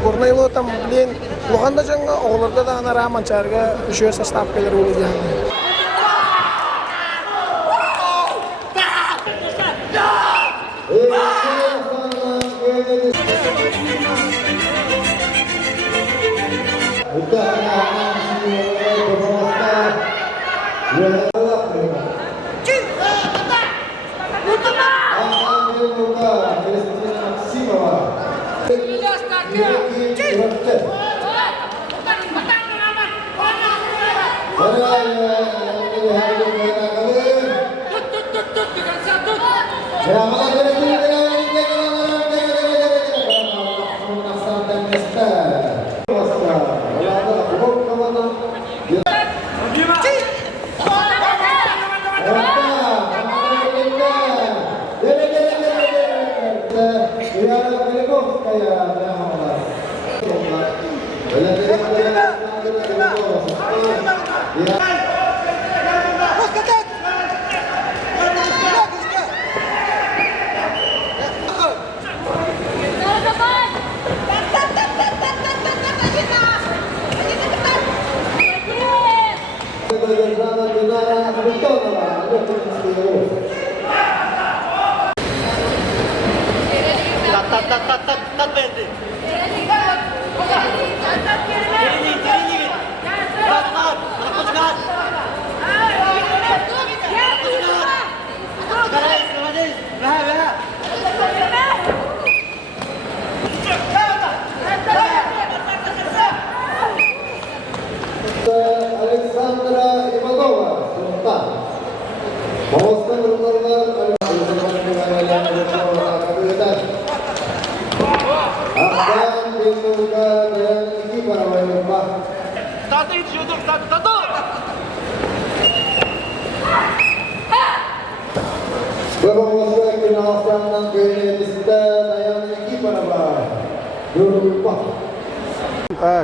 Горнайлы там, блин, оғанда жаңа оғыларда да ана раман чарға үшер состав келер болу дияны.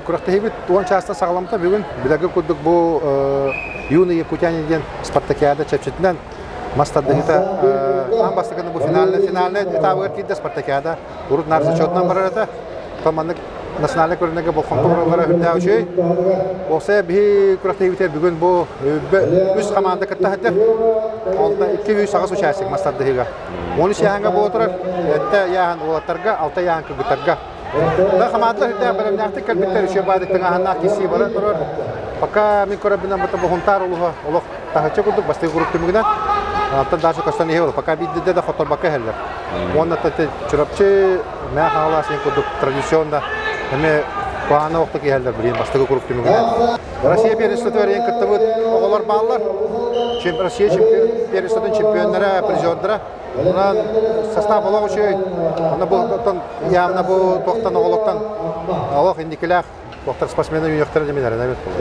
Күрәктәһибит туган часта сагламта бүген биләге күрдек бу юный якутяниден спартакиада чепчетнән мастадыгыта амбастыгыны бу финальный этабы кидде спартакиада урут нарсы чотнан барата команда националь көрнеге бу конкурсларга хүндәүче осе би күрәктәһибит бүген бу үз команда кытта алда 200 сагыз участник мастадыгыга 13 яңга бу турар этә яһан улаттарга 6 яңга күтәргә да хаматлар да барамнахты калбиттер еще бадык таңа киси бара турар пока ми корабина мата бохонтар улуга олох тахача курдук басты групп тимгина алтан даже кастан евро пока бидде да фотор бака хеллер онна тате чурапчы ма хала сен курдук традиционда эме куана вакыт ки хеллер билин басты групп тимгина Россия перестатөр ен кыттыбыт оголор баллар Россия перестатын чемпионнары призердара Она состав олоғычы, она бұл явно бұл тоқтан оғылықтан олоқ индикелях тоқтар спортсмені үйнектері демелері нәмет бұл.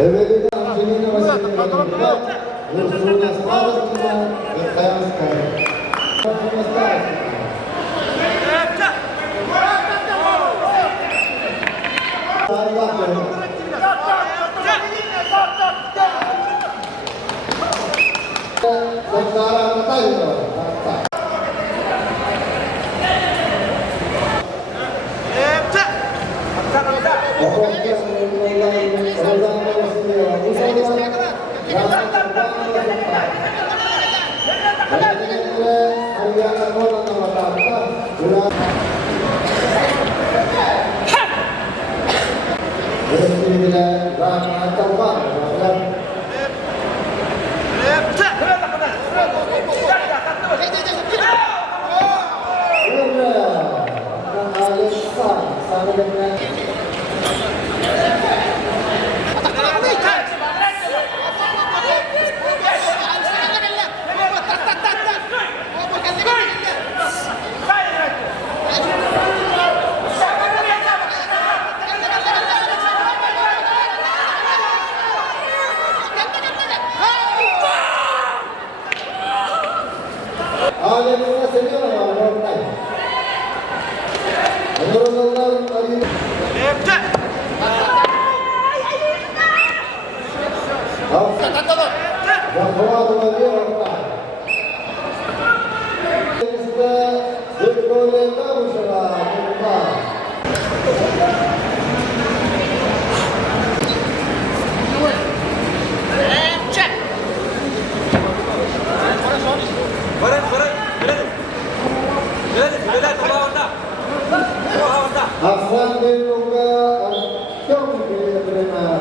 Hasan bin Luka Arsyong diterima.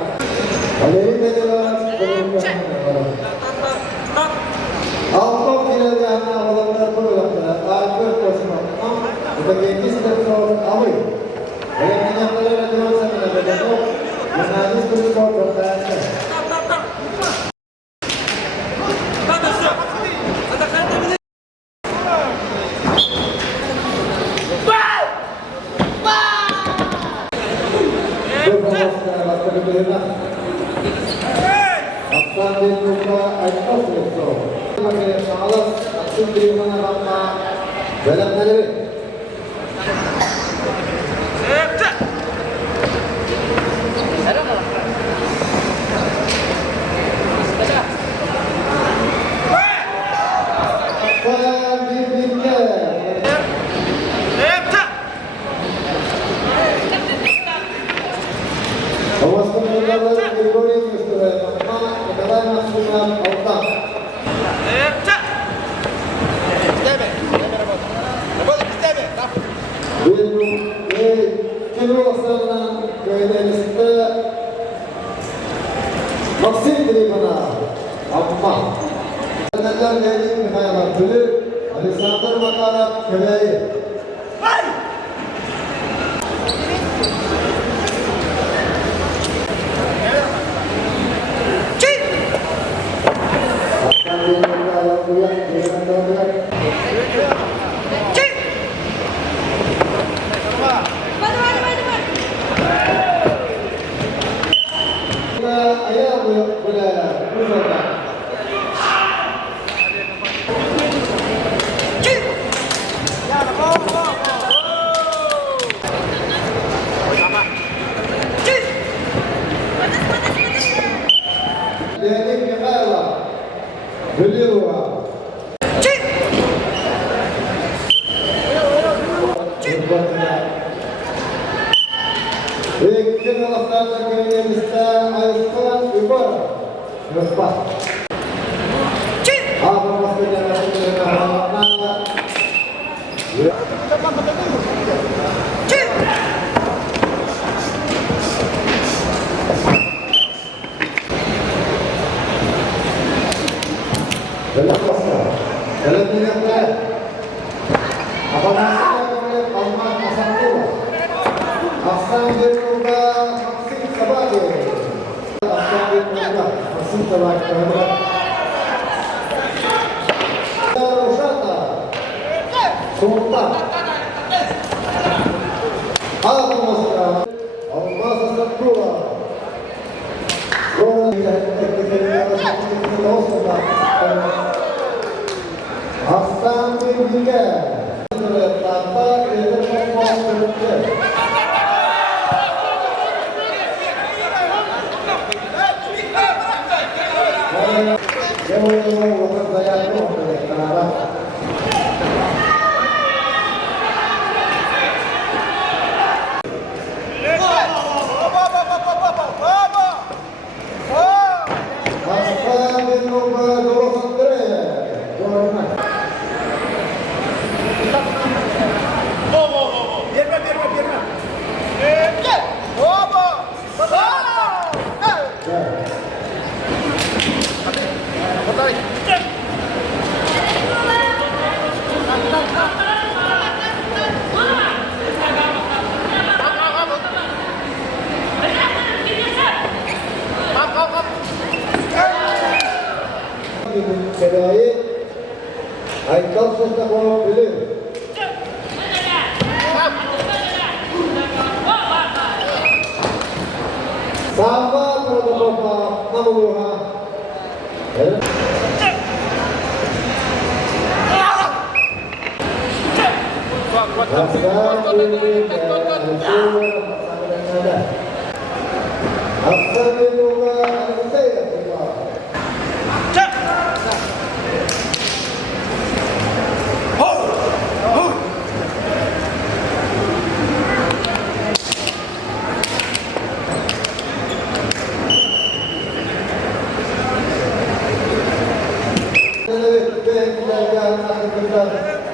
Hadirin hadirat berkah. Alkoh dinilai awalnya berlaku. Akhir kosong. Sebagai kisah seorang awal. Yang menyampaikan dalam sana berdoa. Menangis berdoa bertanya. Maksim diterima. Amma. Neler geldiğini hayal ettiler. Alexander Makarat köyü.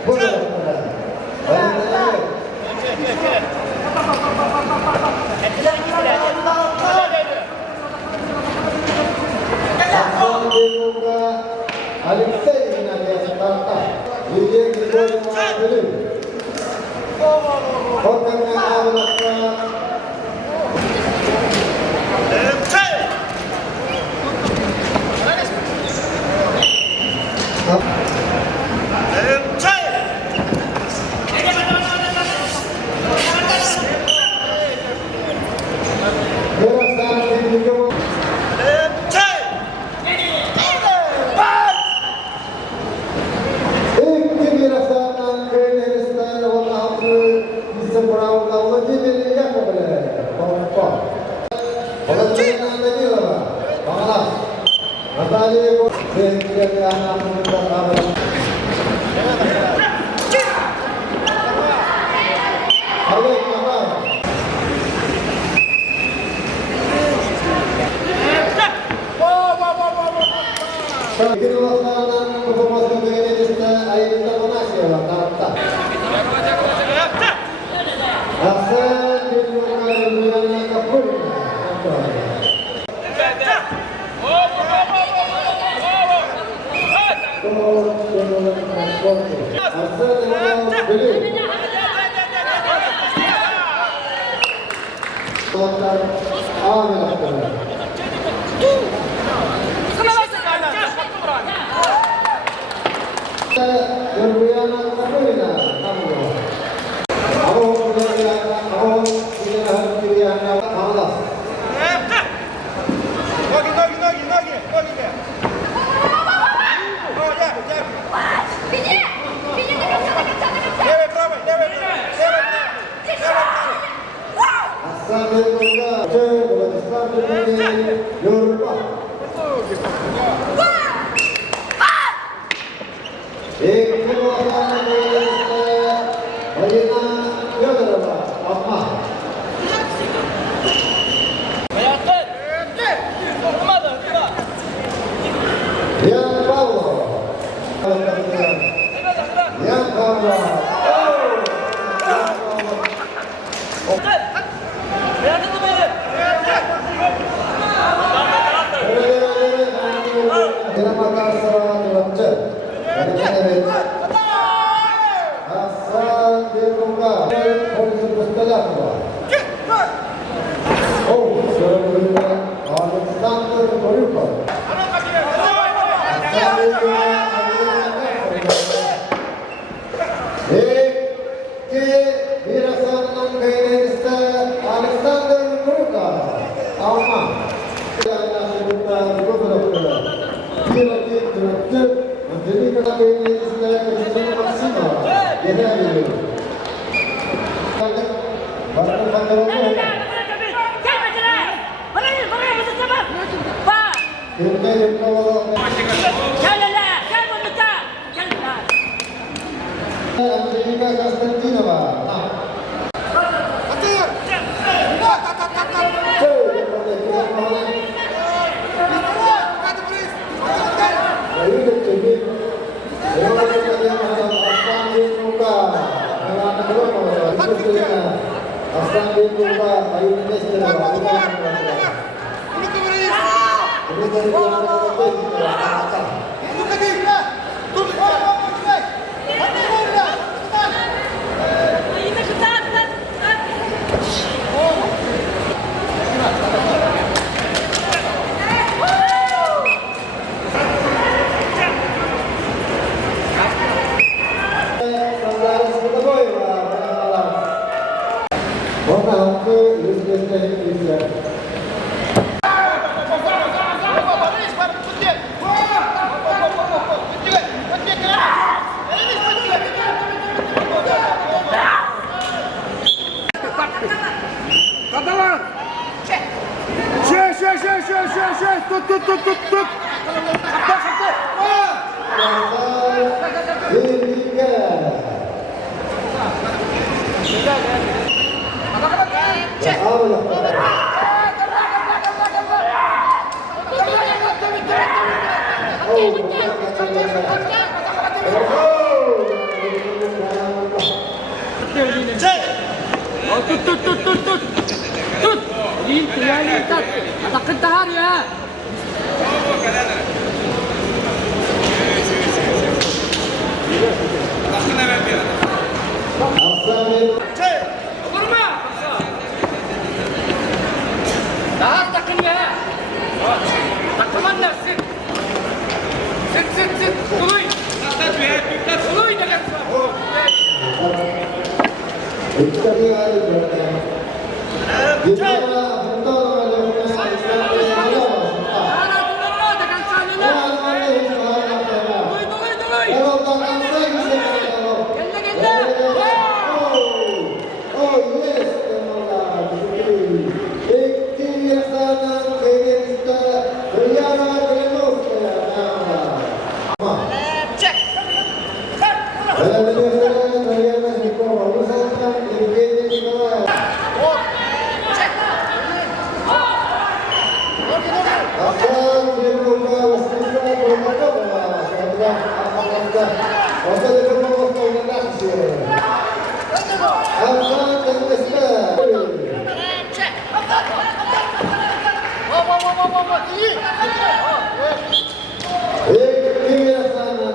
Boleh.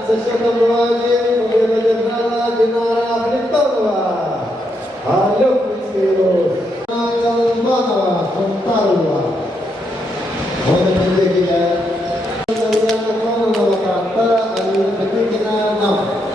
session membrane bagaimana jenderal Dinara Filipova. Halo Kristus. Mana Kontalwa. Mana menjadinya. Kemudian mana nama kata anu menjadinya nama.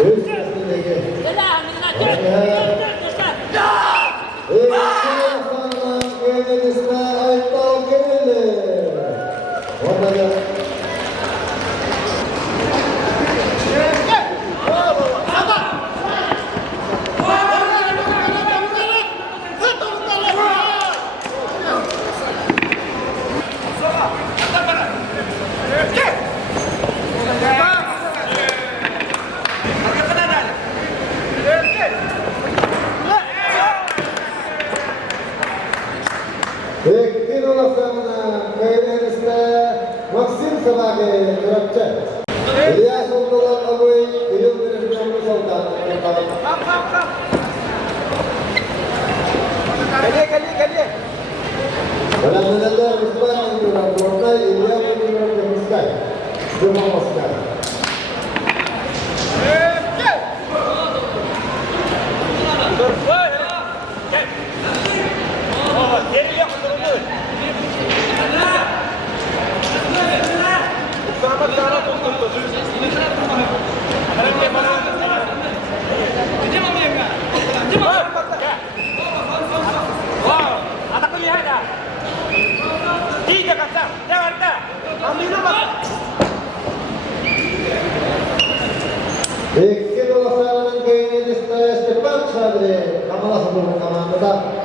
Ambil pasangan Kainista Maksim sebagai director. Ilyas Abdullah Abui film Nasional Sultan. Kali. Dalam menanda Usman yang dilaporkan Ilyas Abdullah Jamuskan. Jumlah Oscar. Ikut pasangan Kainista Stepan Sadri Kamala sebelum kaman tetap.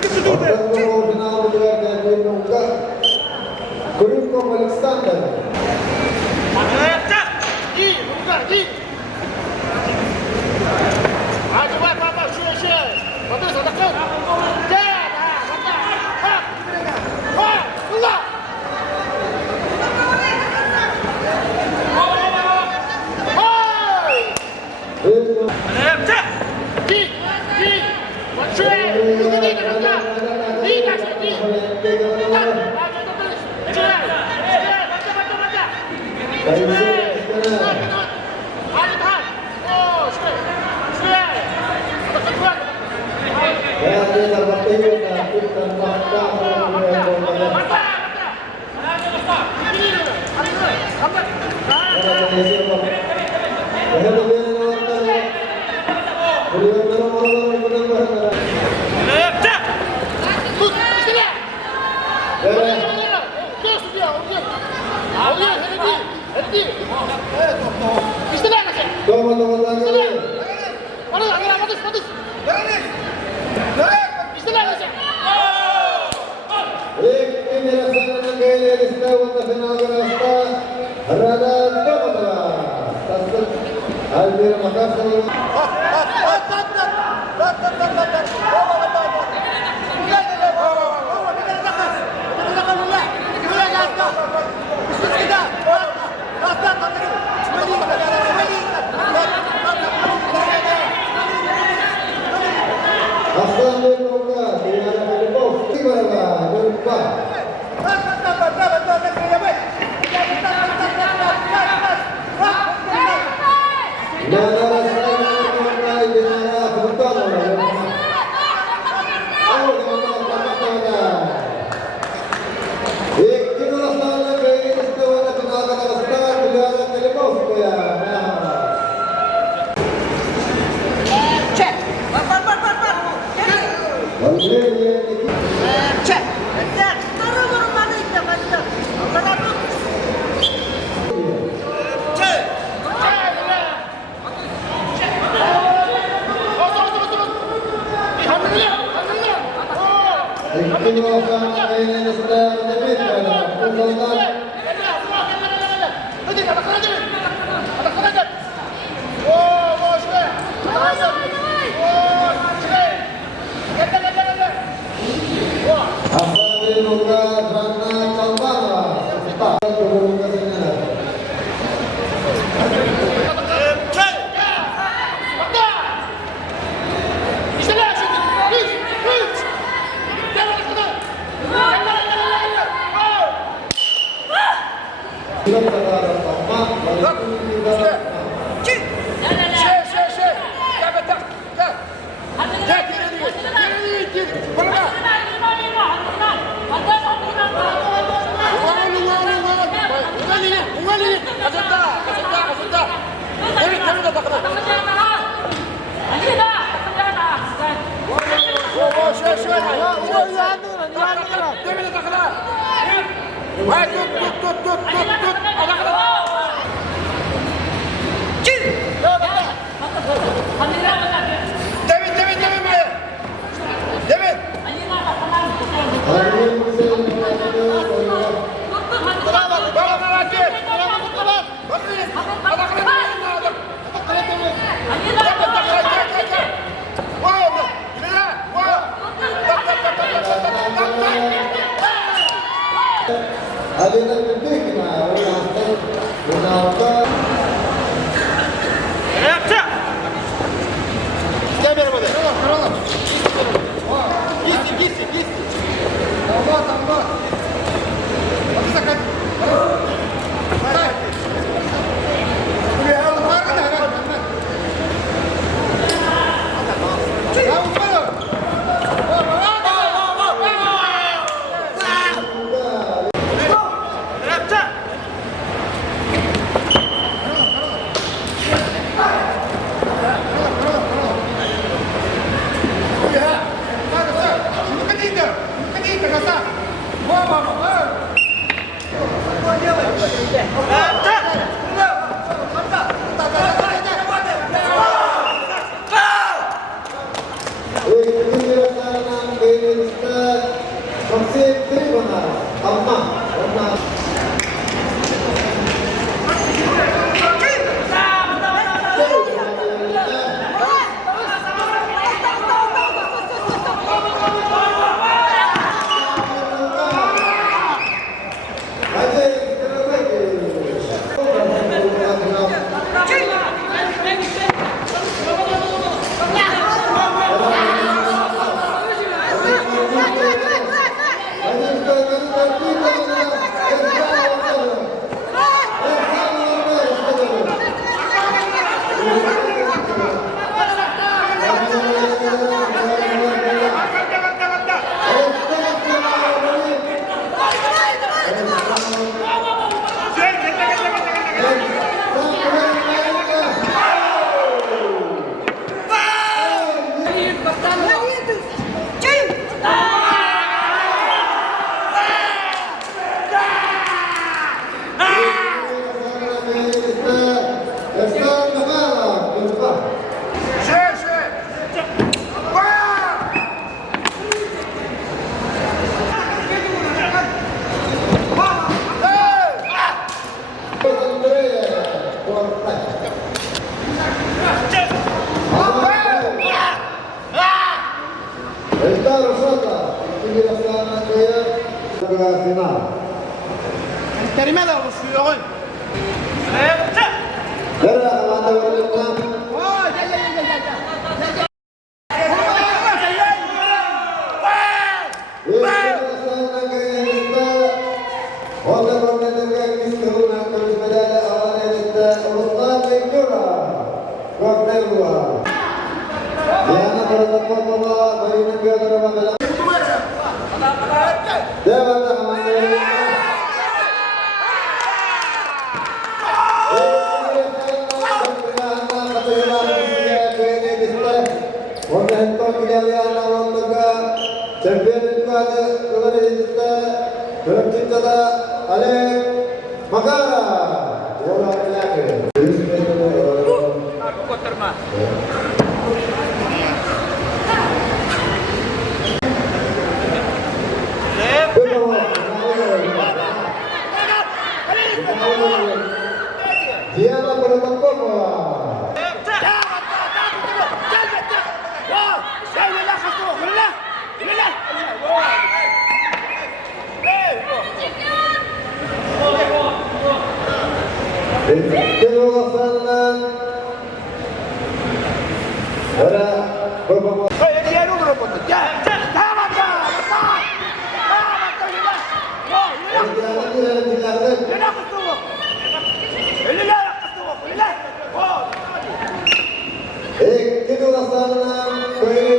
final dilakukan di muka Kuriko Alexander. Baru saja ini laksana ke final. Terima da bu suyu koy. Darah kemana berlengkap? Oh, ya. Champion itu ada kepada kita tercipta oleh Makara. Bola lagi. Aku kotor mah. Dia nak bertempur. Kedua pasangan ada beberapa. Kedua pasangan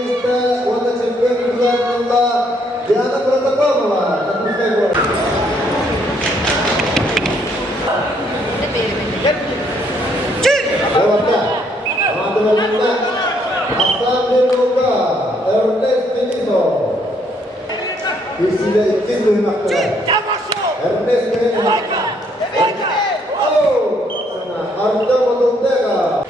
kita wanita champion juga nambah di atas protokol Lewatnya, teman-teman asal dibuka Ernest Piniso. Isinya ikut lima kali. Ernest Piniso. Halo, Arda Matundega.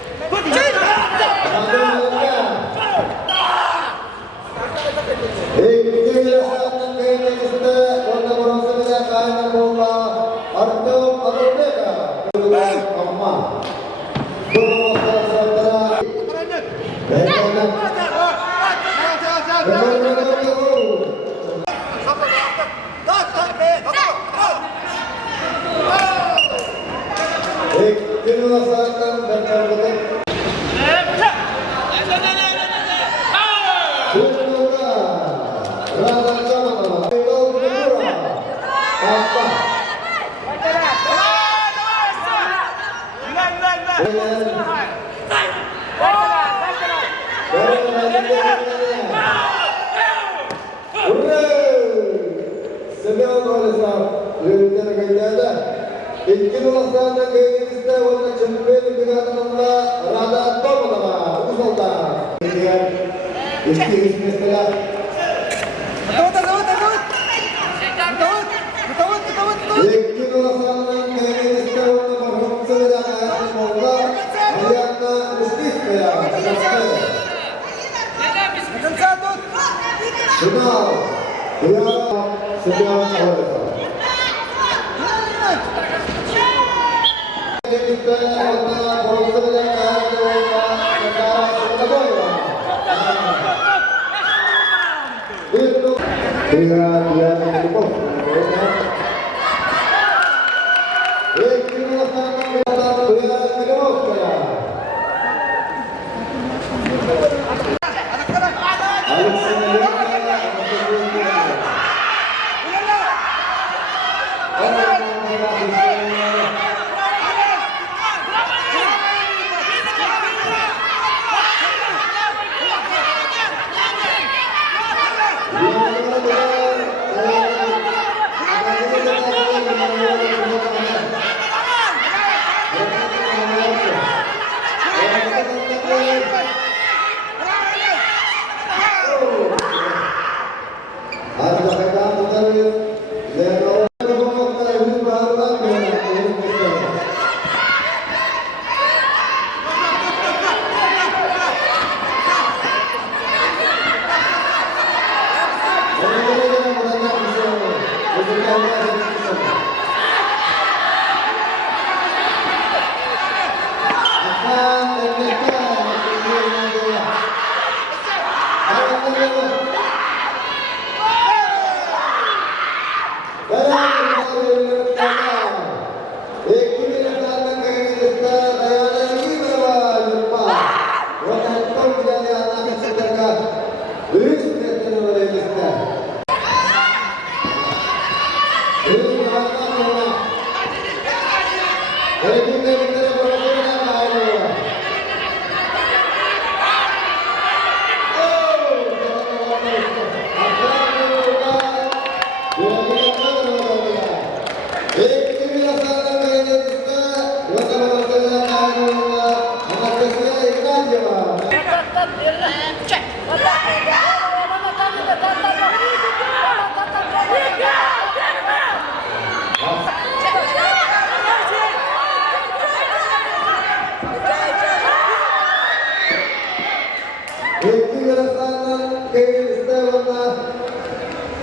yarışlarından keyif isteyenler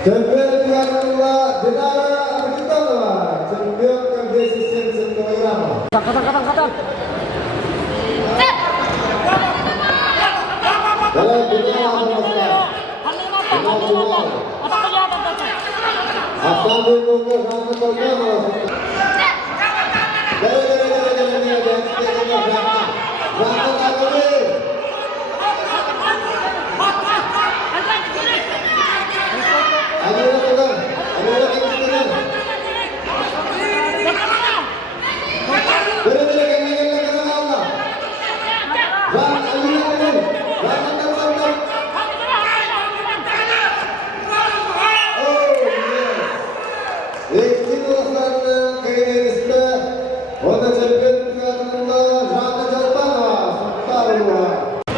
Çember Diyarlı'la Dinara Akıcı'da Çember Kavgesi Sensin Doyama. Dalam dunia manusia, dalam dunia. Asal dunia sama saja manusia.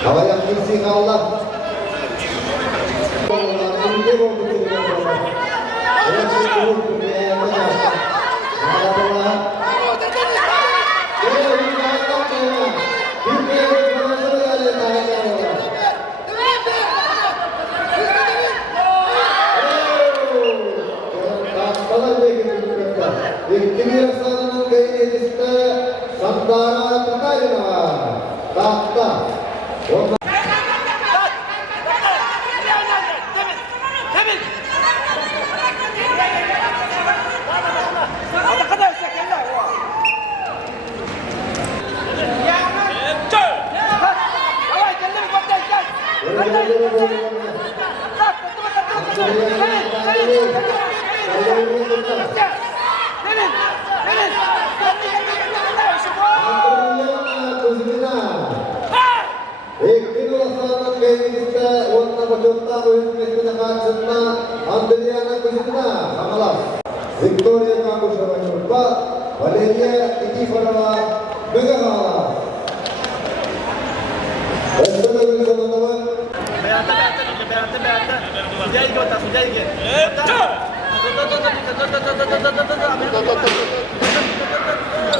Havaya kimsin Allah? Victoria Kampus Ramayurpa, Valeria Iti Farama, Megahama. Teman-teman.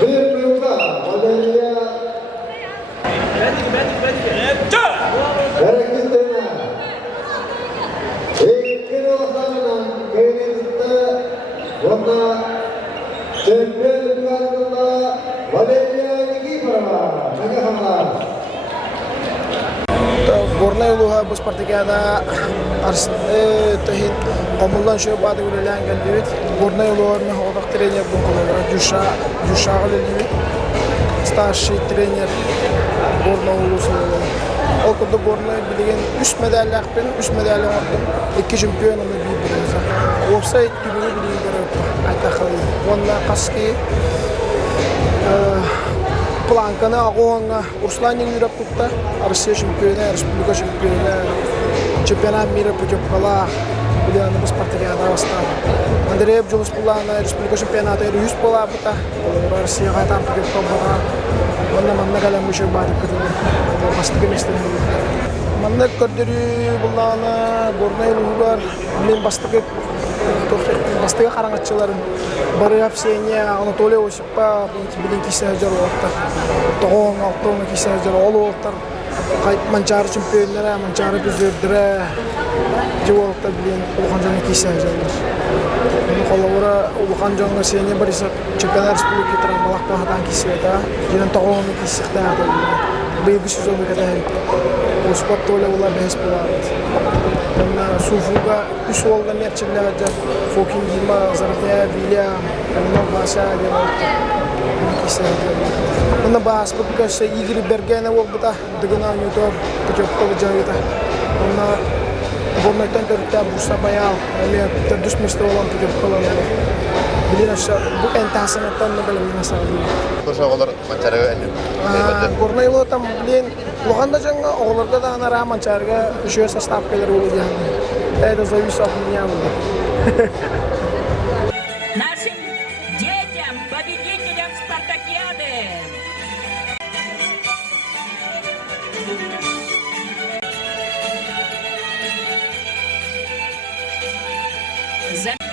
Bermuka, Valeria. Dari Kristena. Ekino sana, Krista, Wanda, Champion Karna, Valeria Iti Farama, Megahama. Borna yoluha bu Spartakiyada tahin qomuldan şu badı görülen geldi. Borna yoluha mı odak trener bu kadar Jusha geldi. Starshi trener Borna yolusu. O kadar Borna bildiğin üst madalya benim üst madalya aldım. 2 şampiyonum bir biraz. Offside gibi bildiğin görüp atakhali. Onunla kaski Plankana Агуанга, Руслан Юрап Тутта, Россия чемпиона, Республика чемпиона, чемпионат мира по Кепкала, Билиана по Спартакиада Востана. Андреев Джонс Пулана, Республика чемпионата Ирюс Пулапута, Россия Хатам по Кепкала, Манна Галам Мишебари Катуна, Восток Местен. Манна Кадри Булана, Борнай Лугар, Мин Бастак Бастыга караңатчыларын бары апсене Анатолий Осипа билин кисәҗәр вакытта тоң алтын кисәҗәр олуктар кайт манчар чемпионнары манчары бездердире җавапта билин улган кисәҗәр бу коллора улган җанга сене бер чемпионат республика трамбалак багдан кисәдә җинен тоң кисәдә быйгы сезонга кадәр спорт толы була бәс була Суфуга üç olgan merçillerce Fokin Yılma, Zardaya, William, Ondan Başa Ondan bahas bakışta İgri Bergen'e oldu da Dıgına Newton, Tükepte Vıcayı'da Ondan Bornay'tan törükte Bursa Bayal Düşmüşte olan Tükepte olan Bilin aşağı bu entehasanattan ne böyle bilin aşağı Koşu oğullar mançarıya endim. Bornay'la tam bilin Луганда жаңа оғларда да ана раманчарга үшеу составкалар болу яғни. Это зависит от меня. Нашим детям, победителям Спартакиады! За